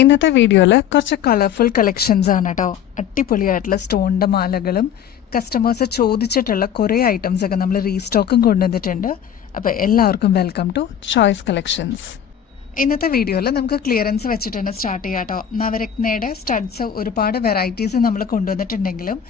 ഇന്നത്തെ വീഡിയോയിൽ കുറച്ച് കളർഫുൾ കളക്ഷൻസ് ആണ് കേട്ടോ. അടിപൊളിയായിട്ടുള്ള സ്റ്റോണിൻ്റെ മാലകളും കസ്റ്റമേഴ്സ് ചോദിച്ചിട്ടുള്ള കുറേ ഐറ്റംസ് ഒക്കെ നമ്മൾ റീസ്റ്റോക്കും കൊണ്ടുവന്നിട്ടുണ്ട്. അപ്പോൾ എല്ലാവർക്കും വെൽക്കം ടു ചോയ്സ് കളക്ഷൻസ്. ഇന്നത്തെ വീഡിയോയിൽ നമുക്ക് ക്ലിയറൻസ് വെച്ചിട്ടുണ്ട് സ്റ്റാർട്ട് ചെയ്യാം കേട്ടോ. നവരത്നയുടെ സ്റ്റഡ്സ് ഒരുപാട് വെറൈറ്റീസ് നമ്മൾ കൊണ്ടുവന്നിട്ടുണ്ടെങ്കിലും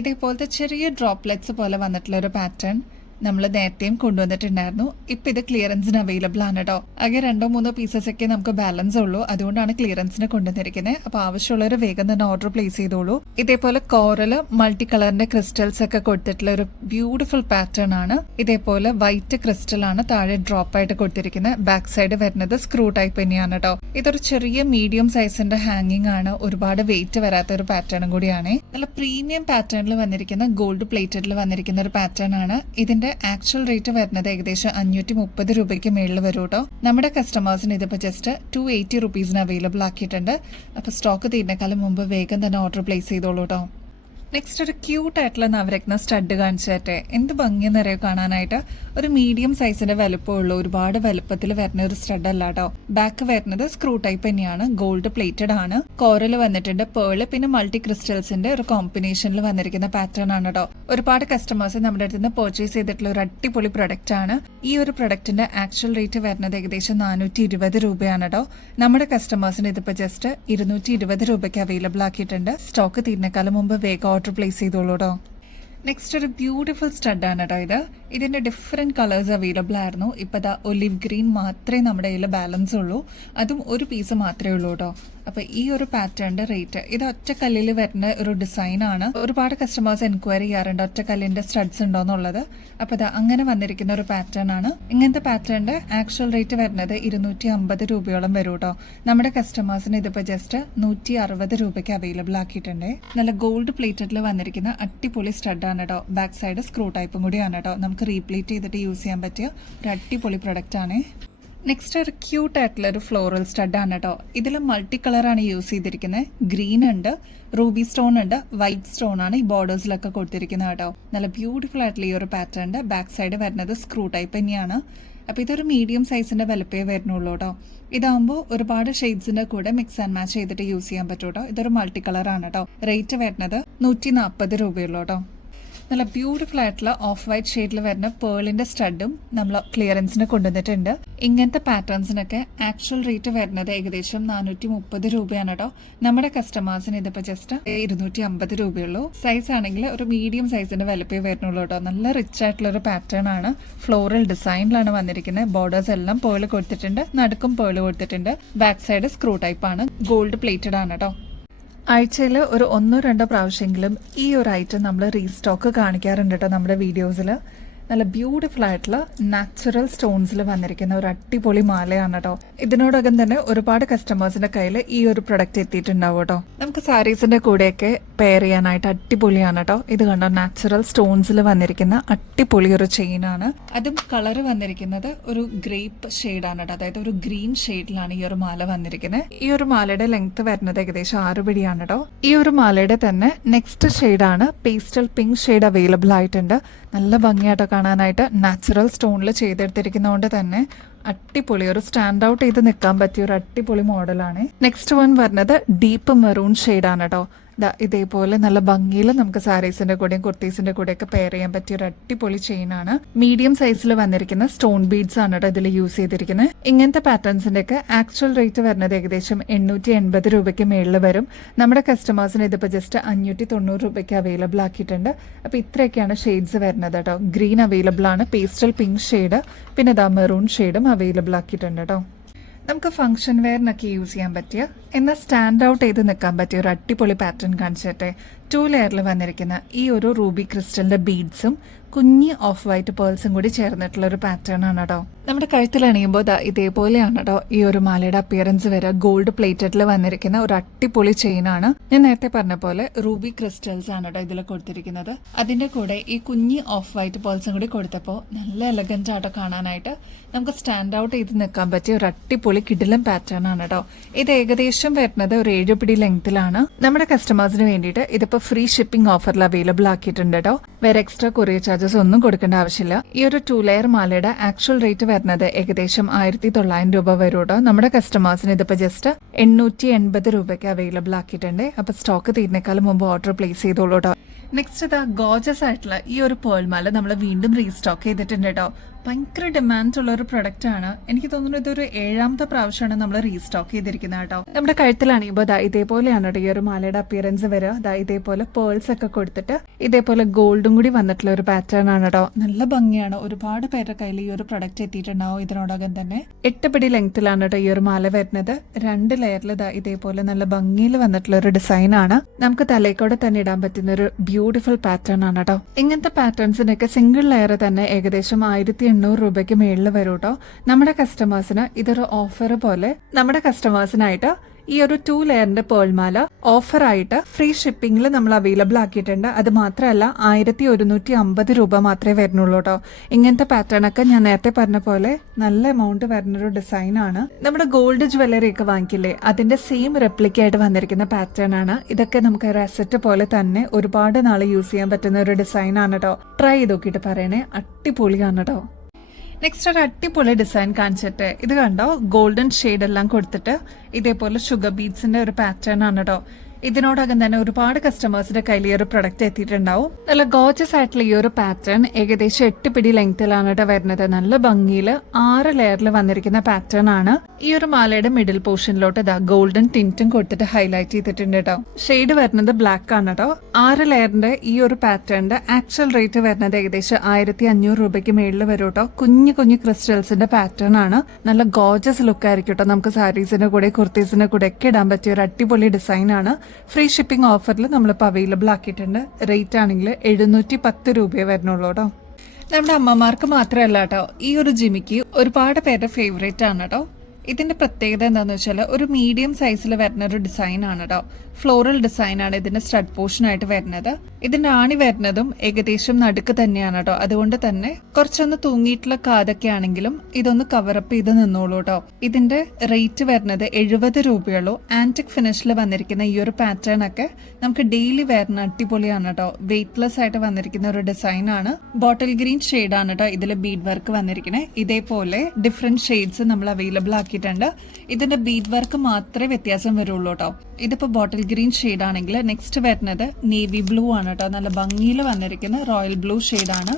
ഇതേപോലത്തെ ചെറിയ ഡ്രോപ്ലെറ്റ്സ് പോലെ വന്നിട്ടുള്ള ഒരു പാറ്റേൺ നമ്മൾ നേരത്തെയും കൊണ്ടുവന്നിട്ടുണ്ടായിരുന്നു. ഇപ്പം ഇത് ക്ലിയറൻസിന് അവൈലബിൾ ആണ് കേട്ടോ. ആകെ 2-3 പീസസ് ഒക്കെ നമുക്ക് ബാലൻസ് ഉള്ളൂ, അതുകൊണ്ടാണ് ക്ലിയറൻസിന് കൊണ്ടുവന്നിരിക്കുന്നത്. അപ്പോൾ ആവശ്യമുള്ളവർ വേഗം തന്നെ ഓർഡർ പ്ലേസ് ചെയ്തോളൂ. ഇതേപോലെ കോറൽ മൾട്ടി കളറിന്റെ ക്രിസ്റ്റൽസ് ഒക്കെ കൊടുത്തിട്ടുള്ള ഒരു ബ്യൂട്ടിഫുൾ പാറ്റേൺ ആണ്. ഇതേപോലെ വൈറ്റ് ക്രിസ്റ്റൽ ആണ് താഴെ ഡ്രോപ്പ് ആയിട്ട് കൊടുത്തിരിക്കുന്നത്. ബാക്ക് സൈഡ് വരുന്നത് സ്ക്രൂ ടൈപ്പ് തന്നെയാണ് കേട്ടോ. ഇതൊരു ചെറിയ മീഡിയം സൈസിന്റെ ഹാങ്ങിങ് ആണ്, ഒരുപാട് വെയിറ്റ് വരാത്ത ഒരു പാറ്റേണും കൂടിയാണ്. നല്ല പ്രീമിയം പാറ്റേണിൽ വന്നിരിക്കുന്ന ഗോൾഡ് പ്ലേറ്റഡിൽ വന്നിരിക്കുന്ന ഒരു പാറ്റേൺ ആണ്. ഇതിന്റെ ആക്ച്വൽ റേറ്റ് വരുന്നത് ഏകദേശം 530 രൂപയ്ക്ക് മേളിൽ വരും കേട്ടോ. നമ്മുടെ കസ്റ്റമേഴ്സിന് ഇതിപ്പോ ജസ്റ്റ് 280 റുപ്പീസിന് അവൈലബിൾ ആക്കിയിട്ടുണ്ട്. അപ്പൊ സ്റ്റോക്ക് തീരുന്നേക്കാളും മുമ്പ് വേഗം തന്നെ ഓർഡർ പ്ലേസ് ചെയ്തോളൂ കേട്ടോ. നെക്സ്റ്റ് ഒരു ക്യൂട്ട് ആയിട്ടുള്ള നവരത്ന സ്റ്റഡ് കാണിച്ചിട്ടെ എന്ത് ഭംഗിയെന്നറിയോ കാണാനായിട്ട്. ഒരു മീഡിയം സൈസിന്റെ വലുപ്പമുള്ള ഒരുപാട് വലുപ്പത്തിൽ വരുന്ന ഒരു സ്റ്റഡ് അല്ല കേട്ടോ. ബാക്ക് വരുന്നത് സ്ക്രൂ ടൈപ്പ് തന്നെയാണ്, ഗോൾഡ് പ്ലേറ്റഡ് ആണ്. കോറൽ വന്നിട്ടുണ്ട്, പേള് പിന്നെ മൾട്ടി ക്രിസ്റ്റൽസിന്റെ ഒരു കോമ്പിനേഷനിൽ വന്നിരിക്കുന്ന പാറ്റേൺ ആണ് കേട്ടോ. ഒരുപാട് കസ്റ്റമേഴ്സ് നമ്മുടെ അടുത്ത് നിന്ന് പർച്ചേസ് ചെയ്തിട്ടുള്ള ഒരു അടിപൊളി പ്രൊഡക്റ്റ് ആണ്. ഈ ഒരു പ്രൊഡക്റ്റിന്റെ ആക്ച്വൽ റേറ്റ് വരുന്നത് ഏകദേശം 420 രൂപയാണ് കേട്ടോ. നമ്മുടെ കസ്റ്റമേഴ്സിന് ഇതിപ്പോ ജസ്റ്റ് 220 രൂപയ്ക്ക് അവൈലബിൾ ആക്കിയിട്ടുണ്ട്. സ്റ്റോക്ക് തീരുന്നേക്കാളും മുമ്പ് വേഗം ഓർഡർ പ്ലേസ് ചെയ്തോളൂ കേട്ടോ. നെക്സ്റ്റ് ഒരു ബ്യൂട്ടിഫുൾ സ്റ്റഡ് ആണ് കേട്ടോ. ഇതിന്റെ ഡിഫറെന്റ് കളേഴ്സ് അവൈലബിൾ ആയിരുന്നു. ഇപ്പൊ ഒലിവ് ഗ്രീൻ മാത്രമേ നമ്മുടെ കയ്യിൽ ബാലൻസ് ഉള്ളൂ, അതും ഒരു പീസ് മാത്രമേ ഉള്ളൂ കേട്ടോ. അപ്പൊ ഈ ഒരു പാറ്റേണിന്റെ റേറ്റ്, ഇത് ഒറ്റക്കല്ലിൽ വരുന്ന ഒരു ഡിസൈൻ ആണ്. ഒരുപാട് കസ്റ്റമേഴ്സ് എൻക്വയറി ചെയ്യാറുണ്ട് ഒറ്റക്കല്ലിന്റെ സ്റ്റഡ്സ് ഉണ്ടോന്നുള്ളത്. അപ്പൊ അങ്ങനെ വന്നിരിക്കുന്ന ഒരു പാറ്റേൺ ആണ്. ഇങ്ങനത്തെ പാറ്റേണിന്റെ ആക്ച്വൽ റേറ്റ് വരുന്നത് 250 രൂപയോളം വരും കേട്ടോ. നമ്മുടെ കസ്റ്റമേഴ്സിന് ഇതിപ്പോ ജസ്റ്റ് 160 രൂപയ്ക്ക് അവൈലബിൾ ആക്കിയിട്ടുണ്ട്. നല്ല ഗോൾഡ് പ്ലേറ്റഡിൽ വന്നിരിക്കുന്ന അടിപൊളി സ്റ്റഡ് ആണ് കേട്ടോ. ബാക്ക് സൈഡ് സ്ക്രൂ ടൈപ്പും കൂടിയാണ് കേട്ടോ. നമുക്ക് റീപ്ലേറ്റ് ചെയ്തിട്ട് യൂസ് ചെയ്യാൻ പറ്റിയ ഒരു അടിപൊളി പ്രൊഡക്റ്റ് ആണ്. നെക്സ്റ്റ് ഒരു ക്യൂട്ട് ആയിട്ടുള്ള ഒരു ഫ്ലോറൽ സ്റ്റഡ് ആണ് കേട്ടോ. ഇതിൽ മൾട്ടി കളറാണ് യൂസ് ചെയ്തിരിക്കുന്നത്. ഗ്രീൻ ഉണ്ട്, റൂബി സ്റ്റോൺ ഉണ്ട്, വൈറ്റ് സ്റ്റോൺ ആണ് ഈ ബോർഡേഴ്സിലൊക്കെ കൊടുത്തിരിക്കുന്നത് കേട്ടോ. നല്ല ബ്യൂട്ടിഫുൾ ആയിട്ടുള്ള ഈ ഒരു പാറ്റേണിന്റെ ബാക്ക് സൈഡ് വരുന്നത് സ്ക്രൂ ടൈപ്പ് തന്നെയാണ്. അപ്പോൾ ഇതൊരു മീഡിയം സൈസിന്റെ വലുപ്പേ വരുന്നുള്ളൂ കേട്ടോ. ഇതാകുമ്പോൾ ഒരുപാട് ഷെയ്ഡ്സിന്റെ കൂടെ മിക്സ് ആൻഡ് മാച്ച് ചെയ്തിട്ട് യൂസ് ചെയ്യാൻ പറ്റും കേട്ടോ. ഇതൊരു മൾട്ടി കളറാണ് കേട്ടോ. റേറ്റ് വരുന്നത് 140 രൂപയുള്ളൂ കേട്ടോ. നല്ല ബ്യൂട്ടിഫുൾ ആയിട്ടുള്ള ഓഫ് വൈറ്റ് ഷെയ്ഡിൽ വരുന്ന പേളിന്റെ സ്റ്റഡും നമ്മൾ ക്ലിയറൻസിന് കൊണ്ടുവന്നിട്ടുണ്ട്. ഇങ്ങനത്തെ പാറ്റേൺസിനൊക്കെ ആക്ച്വൽ റേറ്റ് വരുന്നത് ഏകദേശം 430 രൂപയാണ് കേട്ടോ. നമ്മുടെ കസ്റ്റമേഴ്സിന് ഇതിപ്പോ ജസ്റ്റ് 250 രൂപയുള്ളൂ. സൈസ് ആണെങ്കിൽ ഒരു മീഡിയം സൈസിന്റെ വലുപ്പേ വരുന്നുള്ളൂ കേട്ടോ. നല്ല റിച്ച് ആയിട്ടുള്ള ഒരു പാറ്റേൺ ആണ്. ഫ്ലോറൽ ഡിസൈനിലാണ് വന്നിരിക്കുന്നത്. ബോർഡേഴ്സ് എല്ലാം പേള് കൊടുത്തിട്ടുണ്ട്, നടുക്കും പേള് കൊടുത്തിട്ടുണ്ട്. ബാക്ക് സൈഡ് സ്ക്രൂ ടൈപ്പ് ആണ്, ഗോൾഡ് പ്ലേറ്റഡ് ആണ് കേട്ടോ. ആഴ്ചയിൽ ഒരു 1-2 പ്രാവശ്യമെങ്കിലും ഈ ഒരു ഐറ്റം നമ്മൾ റീസ്റ്റോക്ക് കാണിക്കാറുണ്ട് കേട്ടോ നമ്മുടെ വീഡിയോസിൽ. നല്ല ബ്യൂട്ടിഫുൾ ആയിട്ടുള്ള നാച്ചുറൽ സ്റ്റോൺസിൽ വന്നിരിക്കുന്ന ഒരു അടിപൊളി മാലയാണ് കേട്ടോ. ഇതിനോടകം തന്നെ ഒരുപാട് കസ്റ്റമേഴ്സിന്റെ കയ്യിൽ ഈ ഒരു പ്രൊഡക്റ്റ് എത്തിയിട്ടുണ്ടാവും കേട്ടോ. നമുക്ക് സാരീസിന്റെ കൂടെയൊക്കെ പെയർ ചെയ്യാനായിട്ട് അടിപൊളിയാണ് കേട്ടോ. ഇത് കണ്ടോ, നാച്ചുറൽ സ്റ്റോൺസിൽ വന്നിരിക്കുന്ന അടിപൊളി ഒരു ചെയിൻ ആണ്. അതും കളർ വന്നിരിക്കുന്നത് ഒരു ഗ്രേപ്പ് ഷെയ്ഡാണ് കേട്ടോ. അതായത് ഒരു ഗ്രീൻ ഷെയ്ഡിലാണ് ഈ ഒരു മാല വന്നിരിക്കുന്നത്. ഈ ഒരു മാലയുടെ ലെങ്ത് വരുന്നത് ഏകദേശം 6 പിടിയാണ് കേട്ടോ. ഈ ഒരു മാലയുടെ തന്നെ നെക്സ്റ്റ് ഷെയ്ഡാണ് പേസ്റ്റൽ പിങ്ക് ഷെയ്ഡ് അവൈലബിൾ ആയിട്ടുണ്ട്. നല്ല ഭംഗിയായിട്ടോ കാണാനായിട്ട്. നാച്ചുറൽ സ്റ്റോണിൽ ചെയ്തെടുത്തിരിക്കുന്നതുകൊണ്ട് തന്നെ അടിപൊളി ഒരു സ്റ്റാൻഡ് ഔട്ട് ചെയ്ത് നിൽക്കാൻ പറ്റിയ ഒരു അടിപൊളി മോഡലാണ്. നെക്സ്റ്റ് വൺ വരുന്നത് ഡീപ്പ് മെറൂൺ ഷെയ്ഡാണ് കേട്ടോ. ഇതേപോലെ നല്ല ഭംഗിയിൽ നമുക്ക് സാരീസിന്റെ കൂടെയും കുർത്തീസിന്റെ കൂടെയൊക്കെ പെയർ ചെയ്യാൻ പറ്റിയ ഒരു അടിപൊളി ചെയിൻ ആണ്. മീഡിയം സൈസിൽ വന്നിരിക്കുന്ന സ്റ്റോൺ ബീഡ്സ് ആണ് കേട്ടോ ഇതിൽ യൂസ് ചെയ്തിരിക്കുന്നത്. ഇങ്ങനത്തെ പാറ്റേൺസിന്റെ ഒക്കെ ആക്ച്വൽ റേറ്റ് വരുന്നത് ഏകദേശം 880 രൂപയ്ക്ക് മേളിൽ വരും. നമ്മുടെ കസ്റ്റമേഴ്സിന് ഇതിപ്പോ ജസ്റ്റ് 590 രൂപയ്ക്ക് അവൈലബിൾ ആക്കിയിട്ടുണ്ട്. അപ്പൊ ഇത്രയൊക്കെയാണ് ഷെയ്ഡ്സ് വരുന്നത് കേട്ടോ. ഗ്രീൻ അവൈലബിൾ ആണ്, പേസ്റ്റൽ പിങ്ക് ഷെയ്ഡ്, പിന്നെ മെറൂൺ ഷെയ്ഡും അവൈലബിൾ ആക്കിയിട്ടുണ്ട് കേട്ടോ. നമുക്ക് ഫംഗ്ഷൻ വെയറിനൊക്കെ യൂസ് ചെയ്യാൻ പറ്റിയ എന്നാൽ സ്റ്റാൻഡ് ഔട്ട് ചെയ്ത് നിൽക്കാൻ പറ്റിയ ഒരു അടിപൊളി പാറ്റേൺ കാണിച്ചിട്ടെ. 2 ലെയറിൽ വന്നിരിക്കുന്ന ഈ ഒരു റൂബി ക്രിസ്റ്റലിന്റെ ബീഡ്സും കുഞ്ഞി ഓഫ് വൈറ്റ് പേൾസും കൂടി ചേർന്നിട്ടുള്ള ഒരു പാറ്റേൺ ആണ് കേട്ടോ. നമ്മുടെ കഴുത്തിൽ അണിയുമ്പോൾ ഇതേപോലെയാണ് കേട്ടോ ഈ ഒരു മാലയുടെ അപ്പിയറൻസ് വരെ. ഗോൾഡ് പ്ലേറ്റഡിൽ വന്നിരിക്കുന്ന ഒരു അടിപൊളി ചെയിൻ ആണ്. ഞാൻ നേരത്തെ പറഞ്ഞ പോലെ റൂബി ക്രിസ്റ്റൽസ് ആണ് കേട്ടോ ഇതിൽ കൊടുത്തിരിക്കുന്നത്. അതിന്റെ കൂടെ ഈ കുഞ്ഞി ഓഫ് വൈറ്റ് പേൾസും കൂടി കൊടുത്തപ്പോൾ നല്ല എലഗന്റ് ആട്ടോ കാണാനായിട്ട്. നമുക്ക് സ്റ്റാൻഡ് ഔട്ട് ചെയ്ത് നിൽക്കാൻ പറ്റിയ ഒരു അടിപൊളി കിടിലൻ പാറ്റേൺ ആണ് കേട്ടോ. ഇത് ഏകദേശം വരുന്നത് ഒരു 7 പിടി ലെങ്ത്തിലാണ്. നമ്മുടെ കസ്റ്റമേഴ്സിന് വേണ്ടിയിട്ട് ഇതിപ്പോ ഫ്രീ ഷിപ്പിംഗ് ഓഫറിൽ അവൈലബിൾ ആക്കിയിട്ടുണ്ട് കേട്ടോ. വേറെ എക്സ്ട്രാ കൊറിയർ ചാർജസ് ഒന്നും കൊടുക്കേണ്ട ആവശ്യമില്ല. ഈ ഒരു 2 ലെയർ മാലയുടെ ആക്ച്വൽ റേറ്റ് വരുന്നത് ഏകദേശം 1900 രൂപ വരും കേട്ടോ. നമ്മുടെ കസ്റ്റമേഴ്സിന് ഇതിപ്പോ ജസ്റ്റ് 880 രൂപയ്ക്ക് അവൈലബിൾ ആക്കിയിട്ടുണ്ട്. അപ്പൊ സ്റ്റോക്ക് തീരുന്നേക്കാളും മുമ്പ് ഓർഡർ പ്ലേസ് ചെയ്തോളൂ കേട്ടോ. നെക്സ്റ്റ് ഇതാ ഗോർജസ് ആയിട്ടുള്ള ഈ ഒരു പേൾ മാല നമ്മൾ വീണ്ടും റീസ്റ്റോക്ക് ചെയ്തിട്ടുണ്ട് കേട്ടോ. ഭയങ്കര ഡിമാൻഡ് ഉള്ള ഒരു പ്രൊഡക്റ്റ് ആണ്. എനിക്ക് തോന്നുന്നു ഇതൊരു 7ാമത്തെ പ്രാവശ്യമാണ് നമ്മൾ റീസ്റ്റോക്ക് ചെയ്തിരിക്കുന്നത് കേട്ടോ. നമ്മുടെ കഴുത്തിലാണിപ്പോ ഇതേപോലെയാണ് കേട്ടോ ഈ ഒരു മാലയുടെ അപ്പിയറൻസ് വരിക. ഇതേപോലെ പേൾസ് ഒക്കെ കൊടുത്തിട്ട് ഇതേപോലെ ഗോൾഡും കൂടി വന്നിട്ടുള്ള ഒരു പാറ്റേൺ ആണ് കേട്ടോ. നല്ല ഭംഗിയാണ്. ഒരുപാട് പേരുടെ കയ്യിൽ ഈ ഒരു പ്രൊഡക്റ്റ് എത്തിയിട്ടുണ്ടാവും. ഇതിനോടകം തന്നെ 8 പിടി ലെങ്ത്തിലാണ് കേട്ടോ ഈ ഒരു മാല വരുന്നത്. 2 ലെയറിൽ ഇതേപോലെ നല്ല ഭംഗിയിൽ വന്നിട്ടുള്ള ഒരു ഡിസൈൻ ആണ്. നമുക്ക് തലയ്ക്കോടെ തന്നെ ഇടാൻ പറ്റുന്ന ഒരു ബ്യൂട്ടിഫുൾ പാറ്റേൺ ആണ് കേട്ടോ. ഇങ്ങനത്തെ പാറ്റേൺസിനൊക്കെ സിംഗിൾ ലെയർ തന്നെ ഏകദേശം 1800 രൂപയ്ക്ക് മേളിൽ വരും കേട്ടോ. നമ്മുടെ കസ്റ്റമേഴ്സിന് ഇതൊരു ഓഫർ പോലെ നമ്മുടെ കസ്റ്റമേഴ്സിനായിട്ട് ഈ ഒരു 2 ലെയറിന്റെ പേൾമാല ഓഫർ ആയിട്ട് ഫ്രീ ഷിപ്പിംഗിൽ നമ്മൾ അവൈലബിൾ ആക്കിയിട്ടുണ്ട്. അത് മാത്രമല്ല 1150 രൂപ മാത്രമേ വരുന്നുള്ളൂ കേട്ടോ. ഇങ്ങനത്തെ പാറ്റേൺ ഒക്കെ ഞാൻ നേരത്തെ പറഞ്ഞ പോലെ നല്ല എമൗണ്ട് വരുന്നൊരു ഡിസൈൻ ആണ്. നമ്മുടെ ഗോൾഡ് ജ്വല്ലറി ഒക്കെ വാങ്ങിക്കില്ലേ, അതിന്റെ സെയിം റെപ്ലിക്ക ആയിട്ട് വന്നിരിക്കുന്ന പാറ്റേൺ ആണ്. ഇതൊക്കെ നമുക്ക് ഒരു അസറ്റ് പോലെ തന്നെ ഒരുപാട് നാൾ യൂസ് ചെയ്യാൻ പറ്റുന്ന ഒരു ഡിസൈൻ ആണ് കേട്ടോ. ട്രൈ ചെയ്ത് നോക്കിയിട്ട് പറയണേ, അടിപൊളിയാണ് കേട്ടോ. നെക്സ്റ്റ് ഒരു അടിപൊളി ഡിസൈൻ കാണിച്ചിട്ട് ഇത് കണ്ടോ, ഗോൾഡൻ ഷെയ്ഡ് എല്ലാം കൊടുത്തിട്ട് ഇതേപോലെ ഷുഗർ ബീഡ്സിന്റെ ഒരു പാറ്റേൺ ആണ് കേട്ടോ. ഇതിനോടകം തന്നെ ഒരുപാട് കസ്റ്റമേഴ്സിന്റെ കയ്യിൽ ഈ ഒരു പ്രൊഡക്റ്റ് എത്തിയിട്ടുണ്ടാവും. നല്ല ഗോർജസ് ആയിട്ടുള്ള ഈ ഒരു പാറ്റേൺ ഏകദേശം 8 പിടി ലെങ്ത്തിലാണ് കേട്ടോ വരുന്നത്. നല്ല ഭംഗിയിൽ 6 ലെയറിൽ വന്നിരിക്കുന്ന പാറ്റേൺ ആണ്. ഈ ഒരു മാലയുടെ മിഡിൽ പോർഷനിലോട്ട് ഗോൾഡൻ ടിന്റും കൊടുത്തിട്ട് ഹൈലൈറ്റ് ചെയ്തിട്ടുണ്ട് കേട്ടോ. ഷെയ്ഡ് വരുന്നത് ബ്ലാക്ക് ആണ് കേട്ടോ. 6 ലെയറിന്റെ ഈ ഒരു പാറ്റേണിന്റെ ആക്ച്വൽ റേറ്റ് വരുന്നത് ഏകദേശം 1500 രൂപയ്ക്ക് മേളിൽ വരും കേട്ടോ. കുഞ്ഞു കുഞ്ഞു ക്രിസ്റ്റൽസിന്റെ പാറ്റേൺ ആണ്. നല്ല ഗോർജസ് ലുക്ക് ആയിരിക്കും കേട്ടോ. നമുക്ക് സാരീസിന്റെ കൂടെ കുർത്തീസിന്റെ കൂടെ ഒക്കെ ഇടാൻ പറ്റിയ ഒരു അടിപൊളി ഡിസൈൻ ആണ്. ഫ്രീ ഷിപ്പിംഗ് ഓഫറിൽ നമ്മളിപ്പോൾ അവൈലബിൾ ആക്കിയിട്ടുണ്ട്. റേറ്റ് ആണെങ്കിൽ 710 രൂപയെ വരുന്നുള്ളൂ കേട്ടോ. നമ്മുടെ അമ്മമാർക്ക് മാത്രമല്ല കേട്ടോ, ഈ ഒരു ജിമിക്ക് ഒരുപാട് പേരുടെ ഫേവറേറ്റ് ആണ് കേട്ടോ. ഇതിന്റെ പ്രത്യേകത എന്താണെന്ന് വെച്ചാൽ ഒരു മീഡിയം സൈസിൽ വരുന്ന ഒരു ഡിസൈൻ ആണ് കേട്ടോ. ഫ്ലോറൽ ഡിസൈൻ ആണ് ഇതിന്റെ സ്റ്റഡ് പോർഷൻ ആയിട്ട് വരുന്നത്. ഇതിന്റെ ആണി വരുന്നതും ഏകദേശം നടുക്ക് തന്നെയാണ് കേട്ടോ. അതുകൊണ്ട് തന്നെ കുറച്ചൊന്ന് തൂങ്ങിയിട്ടുള്ള കാതൊക്കെ ആണെങ്കിലും ഇതൊന്ന് കവറപ്പ് ചെയ്ത് നിന്നോളൂ കേട്ടോ. ഇതിന്റെ റേറ്റ് വരുന്നത് 70 രൂപയുള്ളൂ. ആന്റിക് ഫിനിഷിൽ വന്നിരിക്കുന്ന ഈ ഒരു പാറ്റേൺ ഒക്കെ നമുക്ക് ഡെയിലി വരുന്ന അടിപൊളിയാണ് കേട്ടോ. വെയ്റ്റ്ലെസ് ആയിട്ട് വന്നിരിക്കുന്ന ഒരു ഡിസൈൻ ആണ്. ബോട്ടിൽ ഗ്രീൻ ഷെയ്ഡ് ആണ് കേട്ടോ ഇതിൽ ബീഡ് വർക്ക് വന്നിരിക്കുന്നത്. ഇതേപോലെ ഡിഫറെന്റ് ഷെയ്ഡ്സ് നമ്മൾ അവൈലബിൾ ആക്കിയിട്ടുണ്ട്. ഇതിന്റെ ബീഡ് വർക്ക് മാത്രമേ വ്യത്യാസം വരുള്ളൂ കേട്ടോ. ഇതിപ്പോ ബോട്ടിൽ ഗ്രീൻ ഷെയ്ഡ് ആണെങ്കിൽ നെക്സ്റ്റ് വരുന്നത് നേവി ബ്ലൂ ആണ് കേട്ടോ. നല്ല ഭംഗിയിൽ വന്നിരിക്കുന്ന റോയൽ ബ്ലൂ ഷെയ്ഡാണ്.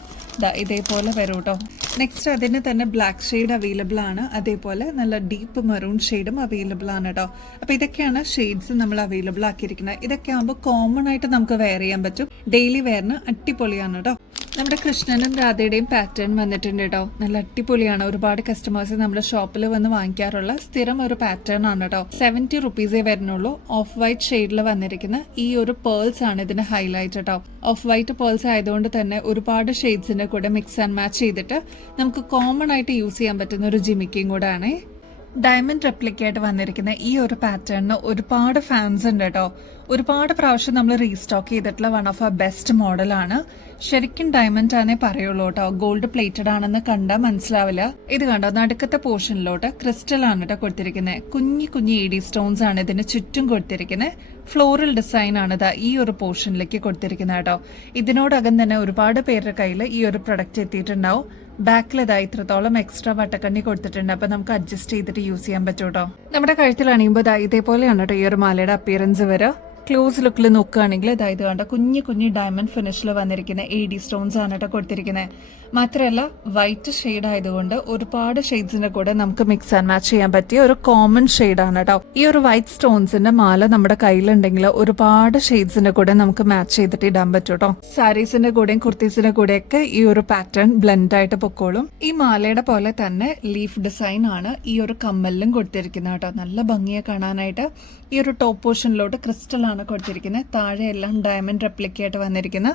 ഇതേപോലെ വരും കേട്ടോ. നെക്സ്റ്റ് അതിന് തന്നെ ബ്ലാക്ക് ഷെയ്ഡ് അവൈലബിൾ ആണ്. അതേപോലെ നല്ല ഡീപ്പ് മെറൂൺ ഷെയ്ഡും അവൈലബിൾ ആണ് കേട്ടോ. അപ്പൊ ഇതൊക്കെയാണ് ഷെയ്ഡ്സ് നമ്മൾ അവൈലബിൾ ആക്കിയിരിക്കുന്നത്. ഇതൊക്കെ ആകുമ്പോൾ കോമൺ ആയിട്ട് നമുക്ക് വെയർ ചെയ്യാൻ പറ്റും. ഡെയിലി വെയറിന് അടിപൊളിയാണ് കേട്ടോ. നമ്മുടെ കൃഷ്ണനും രാധയുടെയും പാറ്റേൺ വന്നിട്ടുണ്ട് കേട്ടോ. നല്ല അടിപൊളിയാണ്. ഒരുപാട് കസ്റ്റമേഴ്സ് നമ്മുടെ ഷോപ്പിൽ വന്ന് വാങ്ങിക്കാറുള്ള സ്ഥിരം ഒരു പാറ്റേൺ ആണ് കേട്ടോ. 70 റുപ്പീസേ വരുന്നുള്ളൂ. ഓഫ് വൈറ്റ് ഷെയ്ഡിൽ വന്നിരിക്കുന്ന ഈ ഒരു പേൾസ് ആണ് ഇതിന്റെ ഹൈലൈറ്റ് കേട്ടോ. ഓഫ് വൈറ്റ് പേൾസ് ആയതുകൊണ്ട് തന്നെ ഒരുപാട് ഷെയ്ഡ്സിന്റെ കൂടെ മിക്സ് ആൻഡ് മാച്ച് ചെയ്തിട്ട് നമുക്ക് കോമൺ ആയിട്ട് യൂസ് ചെയ്യാൻ പറ്റുന്ന ഒരു ജിമിക്കും കൂടെ ആണ്. ഡയമണ്ട് റെപ്ലിക്കായിട്ട് വന്നിരിക്കുന്ന ഈ ഒരു പാറ്റേണിന് ഒരുപാട് ഫാൻസ് ഉണ്ട് കേട്ടോ. ഒരുപാട് പ്രാവശ്യം നമ്മൾ റീസ്റ്റോക്ക് ചെയ്തിട്ടുള്ള വൺ ഓഫ് അവർ ബെസ്റ്റ് മോഡലാണ്. ശരിക്കും ഡയമണ്ട് ആണേ പറയുള്ളൂ കേട്ടോ. ഗോൾഡ് പ്ലേറ്റഡ് ആണെന്ന് കണ്ടാൽ മനസ്സിലാവില്ല. ഇത് കണ്ടോ, നടുക്കത്തെ പോർഷനിലോട്ട് ക്രിസ്റ്റൽ ആണ് കേട്ടോ കൊടുത്തിരിക്കുന്നത്. കുഞ്ഞു കുഞ്ഞു ED സ്റ്റോൺസ് ആണ് ഇതിന് ചുറ്റും കൊടുത്തിരിക്കുന്നത്. ഫ്ലോറൽ ഡിസൈൻ ആണ് ഈ ഒരു പോർഷനിലേക്ക് കൊടുത്തിരിക്കുന്നത് കേട്ടോ. ഇതിനോടകം തന്നെ ഒരുപാട് പേരുടെ കയ്യിൽ ഈ ഒരു പ്രൊഡക്റ്റ് എത്തിയിട്ടുണ്ടാവും. ബാക്കിൽ ഇത്രത്തോളം എക്സ്ട്രാ വട്ടക്കണ്ണി കൊടുത്തിട്ടുണ്ട്. അപ്പൊ നമുക്ക് അഡ്ജസ്റ്റ് ചെയ്തിട്ട് യൂസ് ചെയ്യാൻ പറ്റും കേട്ടോ. നമ്മുടെ കഴുത്തിൽ അണിയുമ്പോൾ ഇതേപോലെയാണ് കേട്ടോ ഈ ഒരു മാലയുടെ അപ്പിയറൻസ് വരിക. ക്ലോസ് ലുക്കിൽ നോക്കുകയാണെങ്കിൽ ഇത് കണ്ട കുഞ്ഞു കുഞ്ഞു ഡയമണ്ട് ഫിനിഷിൽ വന്നിരിക്കുന്ന ED സ്റ്റോൺസ് ആണ് കേട്ടോ കൊടുത്തിരിക്കുന്നത്. മാത്രമല്ല വൈറ്റ് ഷെയ്ഡ് ആയതുകൊണ്ട് ഒരുപാട് ഷെയ്ഡ്സിന്റെ കൂടെ നമുക്ക് മിക്സ് ആൻഡ് മാച്ച് ചെയ്യാൻ പറ്റിയ ഒരു കോമൺ ഷെയ്ഡ് ആണ് കേട്ടോ. ഈ ഒരു വൈറ്റ് സ്റ്റോൺസിന്റെ മാല നമ്മുടെ കയ്യിലുണ്ടെങ്കിൽ ഒരുപാട് ഷെയ്ഡ്സിന്റെ കൂടെ നമുക്ക് മാച്ച് ചെയ്തിട്ട് ഇടാൻ പറ്റും കേട്ടോ. സാരീസിന്റെ കൂടെയും കുർത്തീസിന്റെ കൂടെയൊക്കെ ഈ ഒരു പാറ്റേൺ ബ്ലെൻഡ് ആയിട്ട് പൊക്കോളും. ഈ മാലയുടെ പോലെ തന്നെ ലീഫ് ഡിസൈൻ ആണ് ഈ ഒരു കമ്മലിലും കൊടുത്തിരിക്കുന്നത് കേട്ടോ. നല്ല ഭംഗിയെ കാണാനായിട്ട്. ഈ ഒരു ടോപ്പ് പോർഷനിലോട്ട് ക്രിസ്റ്റൽ ആണ് ആണ് കൊടുത്തിരിക്കുന്നത്. താഴെ എല്ലാം ഡയമണ്ട് റെപ്ലിക്കയായിട്ട് വന്നിരിക്കുന്ന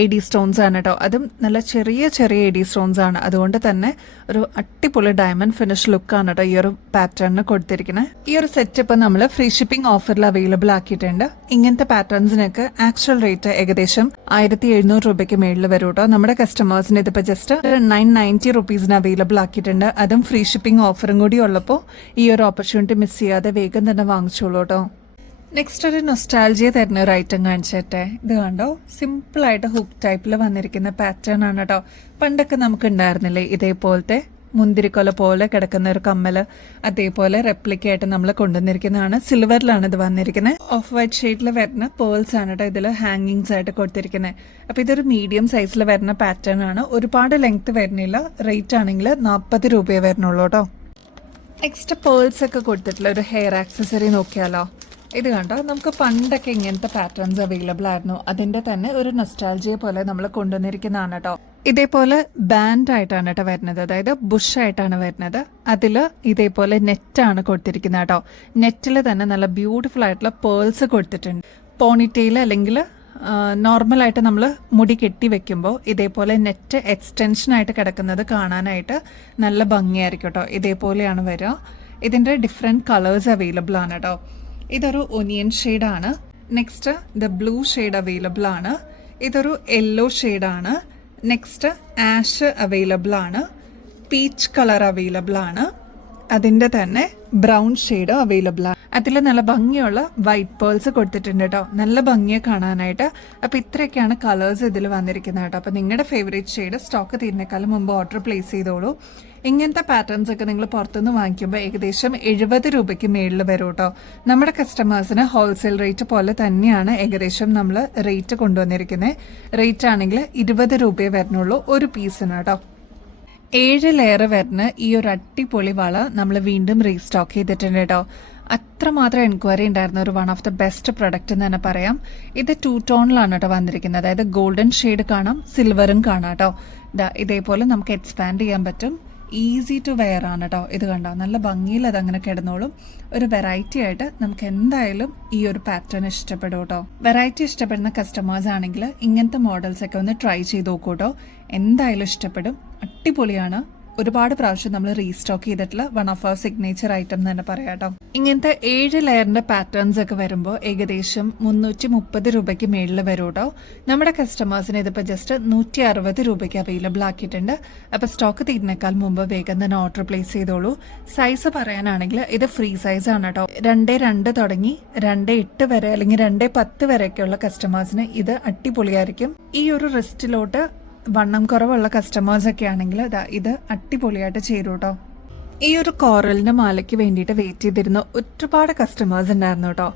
AD സ്റ്റോൺസ് ആണ് കേട്ടോ. അതും നല്ല ചെറിയ ചെറിയ AD സ്റ്റോൺസ് ആണ്. അതുകൊണ്ട് തന്നെ ഒരു അടിപൊളി ഡയമണ്ട് ഫിനിഷ് ലുക്കാണ് കേട്ടോ ഈ ഒരു പാറ്റേണിന് കൊടുത്തിരിക്കുന്നത്. ഈ ഒരു സെറ്റ് ഇപ്പം നമ്മൾ ഫ്രീ ഷിപ്പിംഗ് ഓഫറിൽ അവൈലബിൾ ആക്കിയിട്ടുണ്ട്. ഇങ്ങനത്തെ പാറ്റേൺസിനൊക്കെ ആക്ച്വൽ റേറ്റ് ഏകദേശം 1700 രൂപയ്ക്ക് മേളിൽ വരും കേട്ടോ. നമ്മുടെ കസ്റ്റമേഴ്സിന് ഇതിപ്പോൾ ജസ്റ്റ് 990 റുപ്പീസിന് അവൈലബിൾ ആക്കിയിട്ടുണ്ട്. അതും ഫ്രീ ഷിപ്പിംഗ് ഓഫറും കൂടി ഉള്ളപ്പോൾ ഈ ഒരു ഓപ്പർച്യൂണിറ്റി മിസ് ചെയ്യാതെ വേഗം തന്നെ വാങ്ങിച്ചോളൂ കേട്ടോ. നെക്സ്റ്റ് ഒരു നൊസ്റ്റാൾജിയ തരുന്ന ഒരു ഐറ്റം കാണിച്ചിട്ടെ. ഇത് കണ്ടോ, സിമ്പിളായിട്ട് ഹുക്ക് ടൈപ്പിൽ വന്നിരിക്കുന്ന പാറ്റേൺ ആണ് കേട്ടോ. പണ്ടൊക്കെ നമുക്ക് ഉണ്ടായിരുന്നില്ലേ ഇതേപോലത്തെ മുന്തിരിക്കൊല പോലെ കിടക്കുന്ന ഒരു കമ്മല്, അതേപോലെ റെപ്ലിക്കയായിട്ട് നമ്മൾ കൊണ്ടുവന്നിരിക്കുന്നതാണ്. സിൽവറിലാണ് ഇത് വന്നിരിക്കുന്നത്. ഓഫ് വൈറ്റ് ഷെയ്ഡിൽ വരുന്ന പേൾസ് ആണ് കേട്ടോ ഇതിൽ ഹാങ്ങിങ്സ് ആയിട്ട് കൊടുത്തിരിക്കുന്നത്. അപ്പോൾ ഇതൊരു മീഡിയം സൈസിൽ വരുന്ന പാറ്റേൺ ആണ്. ഒരുപാട് ലെങ്ത് വരുന്നില്ല. റേറ്റ് ആണെങ്കിൽ 40 രൂപയെ വരുന്നുള്ളൂ കേട്ടോ. നെക്സ്റ്റ് പേൾസ് ഒക്കെ കൊടുത്തിട്ടുള്ള ഒരു ഹെയർ ആക്സസറി നോക്കിയാലോ. ഇത് കണ്ടോ, നമുക്ക് പണ്ടൊക്കെ ഇങ്ങനത്തെ പാറ്റേൺസ് അവൈലബിൾ ആയിരുന്നു. അതിന്റെ തന്നെ ഒരു നൊസ്റ്റാൾജിയ പോലെ നമ്മൾ കൊണ്ടുവന്നിരിക്കുന്നതാണ് കേട്ടോ. ഇതേപോലെ ബാൻഡ് ആയിട്ടാണ് കേട്ടോ വരുന്നത്, അതായത് ബുഷ് ആയിട്ടാണ് വരുന്നത്. അതിൽ ഇതേപോലെ നെറ്റാണ് കൊടുത്തിരിക്കുന്നത് കേട്ടോ. നെറ്റിൽ തന്നെ നല്ല ബ്യൂട്ടിഫുൾ ആയിട്ടുള്ള പേൾസ് കൊടുത്തിട്ടുണ്ട്. പോണിറ്റെയിൽ അല്ലെങ്കിൽ നോർമലായിട്ട് നമ്മൾ മുടി കെട്ടി വെക്കുമ്പോൾ ഇതേപോലെ നെറ്റ് എക്സ്റ്റൻഷനായിട്ട് കിടക്കുന്നത് കാണാനായിട്ട് നല്ല ഭംഗിയായിരിക്കും കേട്ടോ. ഇതേപോലെയാണ് വരിക. ഇതിൻ്റെ ഡിഫറെൻറ്റ് കളേഴ്സ് അവൈലബിൾ ആണ് കേട്ടോ. ഇതൊരു ഒനിയൻ ഷെയ്ഡാണ്. Next the blue shade available ആണ്. ഇതൊരു യെല്ലോ ഷെയ്ഡാണ്. നെക്സ്റ്റ് ആഷ് അവൈലബിൾ ആണ്. പീച്ച് കളർ അവൈലബിൾ ആണ്. അതിൻ്റെ തന്നെ ബ്രൗൺ ഷെയ്ഡ് അവൈലബിൾ ആണ്. അതിൽ നല്ല ഭംഗിയുള്ള വൈറ്റ് പേൾസ് കൊടുത്തിട്ടുണ്ട് കേട്ടോ. നല്ല ഭംഗിയെ കാണാനായിട്ട്. അപ്പോൾ ഇത്രയൊക്കെയാണ് കളേഴ്സ് ഇതിൽ വന്നിരിക്കുന്നത് കേട്ടോ. അപ്പോൾ നിങ്ങളുടെ ഫേവറേറ്റ് ഷെയ്ഡ് സ്റ്റോക്ക് തീരുന്നേക്കാളും മുമ്പ് ഓർഡർ പ്ലേസ് ചെയ്തോളൂ. ഇങ്ങനത്തെ പാറ്റേൺസ് ഒക്കെ നിങ്ങൾ പുറത്തുനിന്ന് വാങ്ങിക്കുമ്പോൾ ഏകദേശം 70 രൂപയ്ക്ക് മേളിൽ വരും കേട്ടോ. നമ്മുടെ കസ്റ്റമേഴ്സിന് ഹോൾസെയിൽ റേറ്റ് പോലെ തന്നെയാണ് ഏകദേശം നമ്മൾ റേറ്റ് കൊണ്ടുവന്നിരിക്കുന്നത്. റേറ്റ് ആണെങ്കിൽ 20 രൂപയെ വരുന്നുള്ളൂ ഒരു പീസിന് കേട്ടോ. 7 ലെയർ വരുന്ന ഈ ഒരു അടിപൊളി വള നമ്മൾ വീണ്ടും റീസ്റ്റോക്ക് ചെയ്തിട്ടുണ്ട് കേട്ടോ. അത്രമാത്രം എൻക്വയറി ഉണ്ടായിരുന്ന ഒരു one of the best product എന്ന് തന്നെ പറയാം. ഇത് 2 ടോണിലാണ് കേട്ടോ വന്നിരിക്കുന്നത്. അതായത് ഗോൾഡൻ ഷെയ്ഡ് കാണാം, സിൽവറും കാണാം കേട്ടോ. ഇതേപോലെ നമുക്ക് എക്സ്പാൻഡ് ചെയ്യാൻ പറ്റും. ഈസി ടു വെയർ ആണ് കേട്ടോ. ഇത് കണ്ടോ, നല്ല ഭംഗിയിൽ അതങ്ങനെ കിടന്നോളും. ഒരു വെറൈറ്റി ആയിട്ട് നമുക്ക് എന്തായാലും ഈ ഒരു പാറ്റേൺ ഇഷ്ടപ്പെടും കേട്ടോ. വെറൈറ്റി ഇഷ്ടപ്പെടുന്ന കസ്റ്റമേഴ്സ് ആണെങ്കിൽ ഇങ്ങനത്തെ മോഡൽസ് ഒക്കെ ഒന്ന് ട്രൈ ചെയ്ത് നോക്കൂ കേട്ടോ. എന്തായാലും ഇഷ്ടപ്പെടും. അടിപൊളിയാണ്. ഒരുപാട് പ്രാവശ്യം നമ്മൾ റീസ്റ്റോക്ക് ചെയ്തിട്ടുള്ള one of our signature item എന്ന് തന്നെ പറയാം കേട്ടോ. ഇങ്ങനത്തെ 7 ലെയറിന്റെ പാറ്റേൺസ് ഒക്കെ വരുമ്പോൾ ഏകദേശം 330 രൂപയ്ക്ക് മേളിൽ വരും കേട്ടോ. നമ്മുടെ കസ്റ്റമേഴ്സിന് ഇതിപ്പോൾ ജസ്റ്റ് 160 രൂപയ്ക്ക് അവൈലബിൾ ആക്കിയിട്ടുണ്ട്. അപ്പോൾ സ്റ്റോക്ക് തീരുന്നേക്കാൾ മുമ്പ് വേഗം തന്നെ ഓർഡർ പ്ലേസ് ചെയ്തോളൂ. സൈസ് പറയാനാണെങ്കിൽ ഇത് ഫ്രീ സൈസ് ആണ് കേട്ടോ. 2.2 തുടങ്ങി 2.8 വരെ അല്ലെങ്കിൽ 2.10 വരെയൊക്കെയുള്ള കസ്റ്റമേഴ്സിന് ഇത് അടിപൊളിയായിരിക്കും. ഈ ഒരു റിസ്റ്റിലോട്ട് വണ്ണം കുറവുള്ള കസ്റ്റമേഴ്സ് ഒക്കെ ആണെങ്കിൽ ഇത് അടിപൊളിയായിട്ട് ചേരും കേട്ടോ. ഈ ഒരു കോറലിന്റെ മാലയ്ക്ക് വേണ്ടിയിട്ട് വെയിറ്റ് ചെയ്തിരുന്ന ഒരുപാട് കസ്റ്റമേഴ്സ് ഉണ്ടായിരുന്നു കേട്ടോ.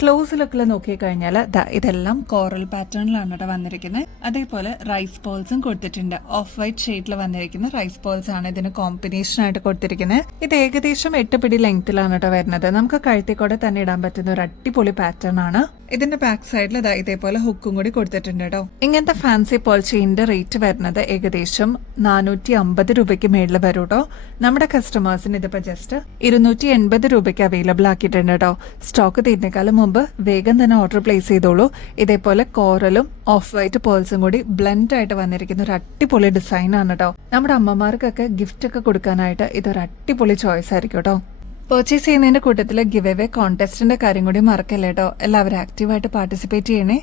ക്ലോസ് ലുക്കിൽ നോക്കിക്കഴിഞ്ഞാൽ ഇതെല്ലാം കോറൽ പാറ്റേണിലാണ് കേട്ടോ വന്നിരിക്കുന്നത്. അതേപോലെ റൈസ് പേൾസും കൊടുത്തിട്ടുണ്ട്. ഓഫ് വൈറ്റ് ഷെയ്ഡിൽ വന്നിരിക്കുന്ന റൈസ് പേൾസ് ആണ് ഇതിന് കോമ്പിനേഷൻ ആയിട്ട് കൊടുത്തിരിക്കുന്നത്. ഇത് ഏകദേശം 8 പിടി ലെങ്ത്തിലാണ് കേട്ടോ വരുന്നത്. നമുക്ക് കഴുത്തിക്കൂടെ തന്നെ ഇടാൻ പറ്റുന്ന ഒരു അടിപൊളി പാറ്റേൺ ആണ്. ഇതിന്റെ ബാക്ക് സൈഡിൽ ഇതേപോലെ ഹുക്കും കൂടി കൊടുത്തിട്ടുണ്ട് കേട്ടോ. ഇങ്ങനത്തെ ഫാൻസി പേൾ ചെയിന്റെ റേറ്റ് വരുന്നത് ഏകദേശം 450 രൂപയ്ക്ക് മേളിൽ വരും കേട്ടോ. നമ്മുടെ കസ്റ്റമേഴ്സിന് ഇതിപ്പോ ജസ്റ്റ് 280 രൂപയ്ക്ക് അവൈലബിൾ ആക്കിയിട്ടുണ്ട് കേട്ടോ. സ്റ്റോക്ക് തീരുന്നേക്കാളും മുമ്പ് വേഗം തന്നെ ഓർഡർ പ്ലേസ് ചെയ്തോളൂ. ഇതേപോലെ കോറലും ഓഫ് വൈറ്റ് പേൾസും കൂടി ബ്ലെൻഡ് ആയിട്ട് വന്നിരിക്കുന്ന ഒരു അടിപൊളി ഡിസൈൻ ആണ് കേട്ടോ. നമ്മുടെ അമ്മമാർക്കൊക്കെ ഗിഫ്റ്റ് ഒക്കെ കൊടുക്കാനായിട്ട് ഇതൊരു അടിപൊളി ചോയ്സ് ആയിരിക്കും കേട്ടോ. പർച്ചേസ് ചെയ്യുന്നതിന്റെ കൂട്ടത്തിൽ ഗിവ് അവേ കോൺടെസ്റ്റിന്റെ കാര്യം കൂടി മറക്കല്ലേ കേട്ടോ. എല്ലാവരും ആക്റ്റീവായിട്ട് പാർട്ടിസിപ്പേറ്റ് ചെയ്യണേ.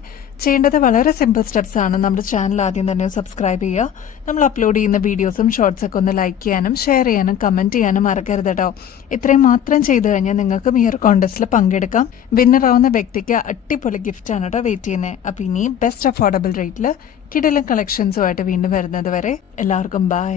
ചെയ്യേണ്ടത് വളരെ സിമ്പിൾ സ്റ്റെപ്സ് ആണ്. നമ്മുടെ ചാനൽ ആദ്യം തന്നെ സബ്സ്ക്രൈബ് ചെയ്യുക. നമ്മൾ അപ്ലോഡ് ചെയ്യുന്ന വീഡിയോസും ഷോർട്സ് ഒക്കെ ഒന്ന് ലൈക്ക് ചെയ്യാനും ഷെയർ ചെയ്യാനും കമന്റ് ചെയ്യാനും മറക്കരുത് കേട്ടോ. ഇത്രയും മാത്രം ചെയ്തു കഴിഞ്ഞാൽ നിങ്ങൾക്കും ഈ ഒരു കോൺടെസ്റ്റിൽ പങ്കെടുക്കാം. വിന്നർ ആവുന്ന വ്യക്തിക്ക് അടിപൊളി ഗിഫ്റ്റ് ആണ് കേട്ടോ വെയിറ്റ് ചെയ്യുന്നത്. അപ്പോൾ ഇനി ബെസ്റ്റ് അഫോർഡബിൾ റേറ്റിൽ കിടിലൻ കളക്ഷൻസുമായിട്ട് വീണ്ടും വരുന്നത് വരെ എല്ലാവർക്കും ബൈ.